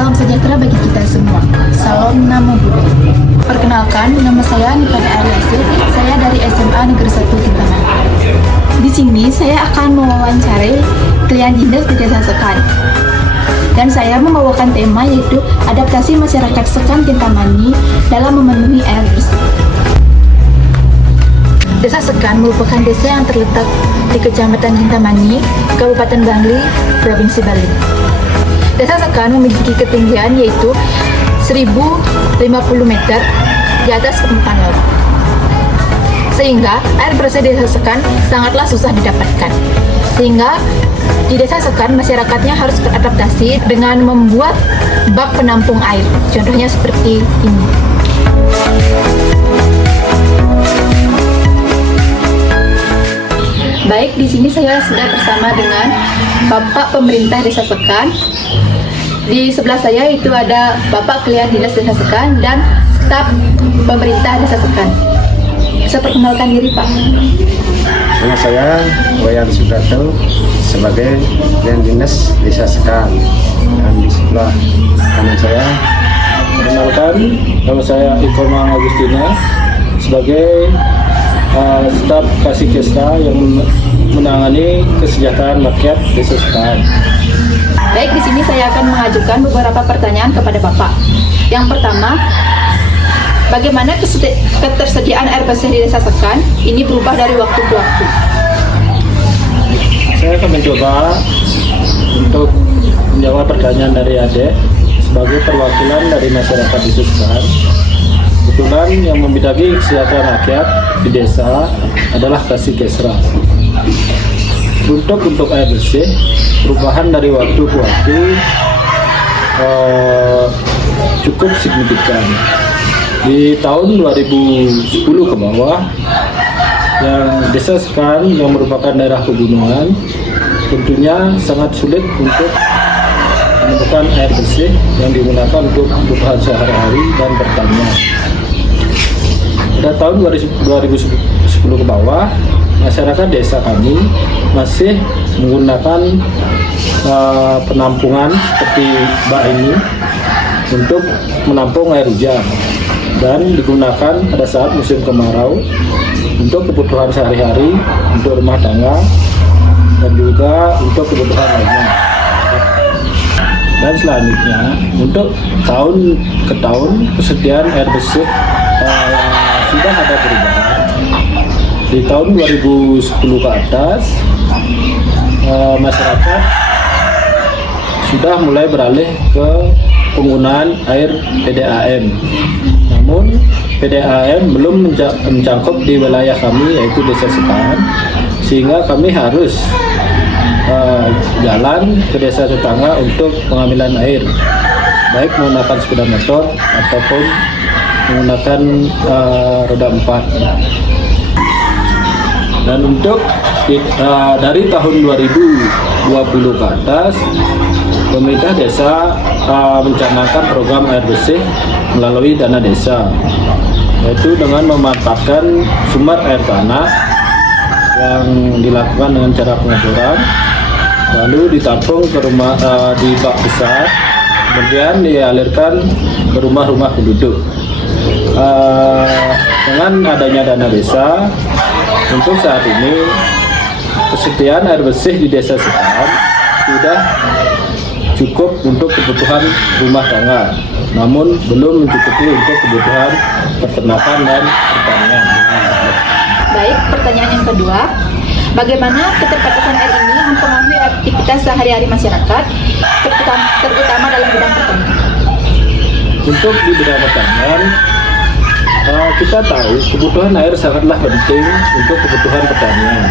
Salam sejahtera bagi kita semua. Salam Namo Buddhaya. Perkenalkan, nama saya Nifada Ariasih. Saya dari SMA Negeri 1 Kintamani. Di sini saya akan mewawancarai klien dinas di Desa Sekan. Dan saya membawakan tema yaitu adaptasi masyarakat Sekan Kintamani dalam memenuhi air bersih. Desa Sekan merupakan desa yang terletak di Kecamatan Kintamani, Kabupaten Bangli, Provinsi Bali. Desa Sekan memiliki ketinggian yaitu 1050 meter di atas permukaan laut. Sehingga air bersih di Desa Sekan sangatlah susah didapatkan. Sehingga di Desa Sekan masyarakatnya harus beradaptasi dengan membuat bak penampung air. Contohnya seperti ini. Baik, di sini saya sudah bersama dengan Bapak Pemerintah Desa Sekan. Di sebelah saya itu ada Bapak Klien Dinas Desa Sekan dan staf pemerintah Desa Sekan. Bisa perkenalkan diri, Pak? Nama saya Wayan Sudarto sebagai Klien Dinas Desa Sekan. Dan di sebelah kanan saya, perkenalkan, nama saya Ikoma Agustina sebagai staf Kasih Kesra yang menangani kesejahteraan rakyat Desa Sekan. Baik, di sini saya akan mengajukan beberapa pertanyaan kepada Bapak. Yang pertama, bagaimana ketersediaan air bersih di Desa Sekan ini berubah dari waktu ke waktu? Saya akan mencoba untuk menjawab pertanyaan dari Adik sebagai perwakilan dari masyarakat Desa Sekan. Kebetulan yang membidangi kesejahteraan rakyat di desa adalah Kasih Kesra. Untuk air bersih, perubahan dari waktu ke waktu cukup signifikan. Di tahun 2010 ke bawah, yang Desa Sekan yang merupakan daerah pegunungan, tentunya sangat sulit untuk menemukan air bersih yang digunakan untuk kebutuhan sehari-hari dan pertanian. Pada tahun 2010 ke bawah, masyarakat desa kami masih menggunakan penampungan seperti bak ini untuk menampung air hujan dan digunakan pada saat musim kemarau untuk kebutuhan sehari-hari, untuk rumah tangga, dan juga untuk kebutuhan lainnya. Dan selanjutnya, untuk tahun ke tahun kesediaan air bersih sudah ada perubahan. Di tahun 2010 ke atas, masyarakat sudah mulai beralih ke penggunaan air PDAM. Namun PDAM belum mencakup di wilayah kami, yaitu Desa Sekan, sehingga kami harus jalan ke desa tetangga untuk pengambilan air, baik menggunakan sepeda motor ataupun menggunakan roda 4. Dan untuk dari tahun 2020 ke atas, pemerintah desa mencanangkan program air bersih melalui dana desa, yaitu dengan memanfaatkan sumber air tanah yang dilakukan dengan cara pengeboran, lalu ditampung ke rumah di bak besar, kemudian dialirkan ke rumah-rumah penduduk. Dengan adanya dana desa, untuk saat ini persediaan air bersih di Desa Sekan sudah cukup untuk kebutuhan rumah tangga, namun belum mencukupi untuk kebutuhan peternakan dan pertanian. Baik, pertanyaan yang kedua, bagaimana keterbatasan air ini mempengaruhi aktivitas sehari-hari masyarakat, terutama dalam bidang pertanian? Untuk di bidang pertanian, kita tahu kebutuhan air sangatlah penting untuk kebutuhan pertanian.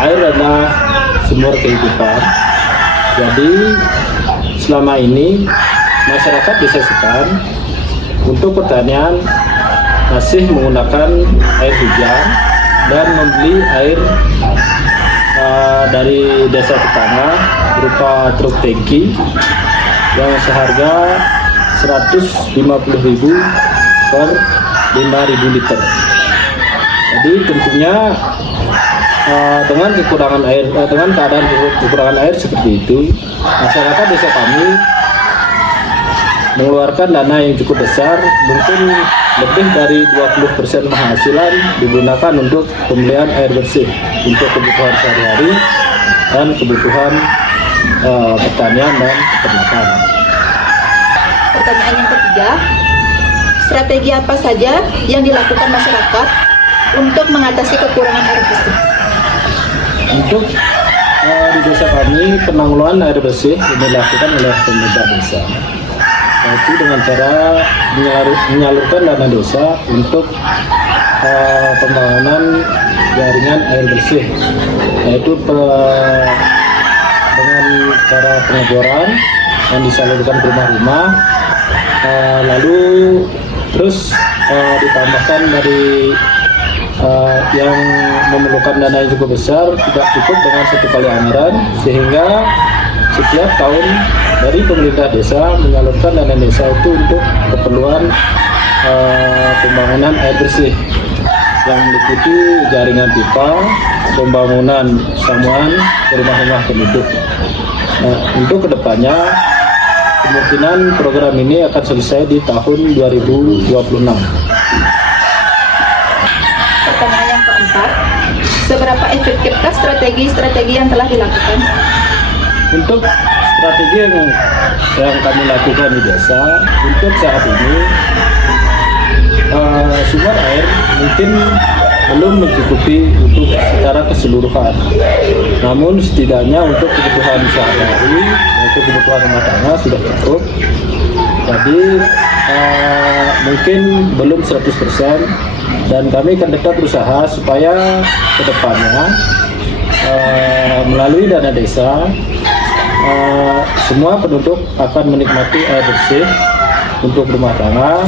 Air adalah sumber kehidupan. Jadi selama ini masyarakat Desa Sekan untuk pertanian masih menggunakan air hujan dan membeli air dari desa tetangga berupa truk tangki yang seharga 150.000 per 5.000 liter. Jadi tentunya dengan kekurangan air, dengan keadaan kekurangan air seperti itu, masyarakat desa kami mengeluarkan dana yang cukup besar, mungkin lebih dari 20% penghasilan digunakan untuk pembelian air bersih untuk kebutuhan sehari-hari dan kebutuhan pertanian dan peternakan. Pertanyaan yang ketiga, strategi apa saja yang dilakukan masyarakat untuk mengatasi kekurangan air bersih? Untuk di desa kami, penanggulangan air bersih yang dilakukan oleh pemerintah desa, yaitu dengan cara menyalurkan dana desa untuk pembangunan jaringan air bersih, yaitu dengan cara pengeboran yang disalurkan ke rumah-rumah, lalu terus ditambahkan dari yang memerlukan dana yang cukup besar tidak cukup dengan satu kali anggaran, sehingga setiap tahun dari pemerintah desa menyalurkan dana desa itu untuk keperluan pembangunan air bersih yang meliputi jaringan pipa, pembangunan samuan ke rumah-rumah penduduk. Nah, untuk kedepannya kemungkinan program ini akan selesai di tahun 2026. Pertanyaan yang keempat, seberapa efektifkah strategi-strategi yang telah dilakukan? Untuk strategi yang kami lakukan di desa, untuk saat ini sumber air mungkin belum mencukupi untuk secara keseluruhan. Namun setidaknya untuk kebutuhan sehari-hari, untuk kebutuhan rumah tangga sudah cukup. Jadi mungkin belum 100%, dan kami akan tetap berusaha supaya kedepannya melalui dana desa semua penduduk akan menikmati air bersih untuk rumah tangga,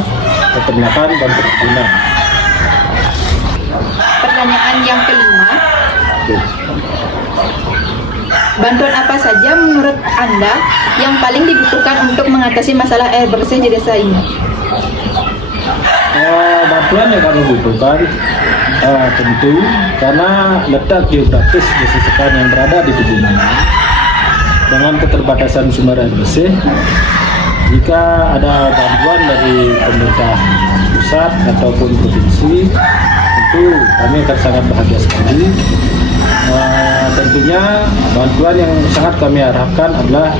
peternakan, dan perkebunan. Pertanyaan yang kelima, bantuan apa saja menurut Anda yang paling dibutuhkan untuk mengatasi masalah air bersih di desa ini? Bantuan yang kami butuhkan tentu karena letak geografis desa Sekan yang berada di pegunungan dengan keterbatasan sumber air bersih. Jika ada bantuan dari pemerintah pusat ataupun provinsi, tentu kami akan sangat bahagia sekali. Tentunya bantuan yang sangat kami harapkan adalah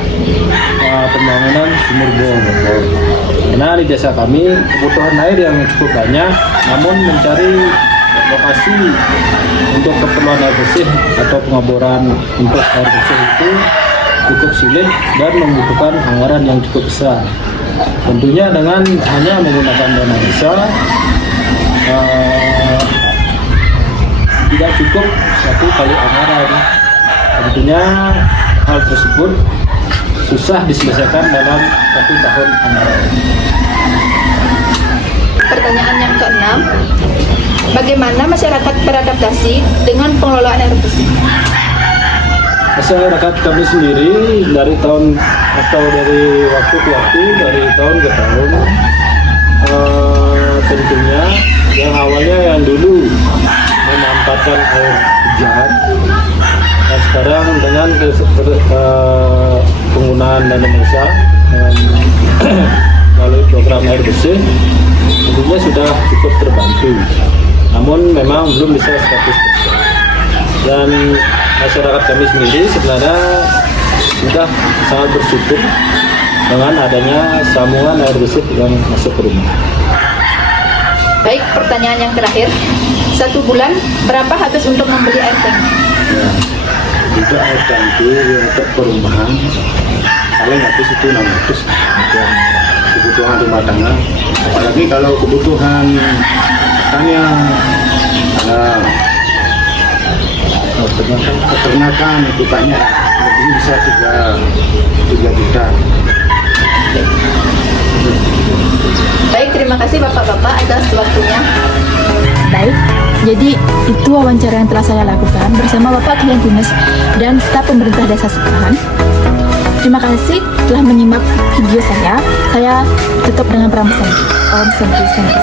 pembangunan sumur bor. Karena di desa kami kebutuhan air yang cukup banyak, namun mencari lokasi untuk keperluan air bersih atau pengeboran untuk air bersih itu cukup sulit dan membutuhkan anggaran yang cukup besar. Tentunya dengan hanya menggunakan dana desa tidak cukup satu kali anggaran. Tentunya hal tersebut susah diselesaikan dalam satu tahun anggaran. Pertanyaan yang keenam, bagaimana masyarakat beradaptasi dengan pengelolaan air bersih? Masyarakat kami sendiri dari tahun atau dari waktu ke waktu, dari tahun ke tahun, tentunya yang awalnya yang dulu memanfaatkan air hujan, dan sekarang dengan penggunaan dana desa melalui program air bersih, tentunya sudah cukup terbantu. Namun memang belum bisa 100%. Dan masyarakat kami sendiri sebenarnya sudah sangat bersyukur dengan adanya sambungan air bersih yang masuk ke rumah. Baik, pertanyaan yang terakhir, 1 bulan berapa habis untuk membeli air tangki? Ya, untuk air tangki untuk perumahan paling habis itu 600 untuk kebutuhan rumah tangga. Apalagi kalau kebutuhan pertanian, peternakan itu banyak, lebih bisa 3 juta. Baik, terima kasih Bapak-Bapak atas waktunya. Baik, jadi itu wawancara yang telah saya lakukan bersama Bapak Kian Dinas dan staf pemerintah Desa Sekan. Terima kasih telah menyimak video saya. Saya tutup dengan peramusan. Om Santi Santi.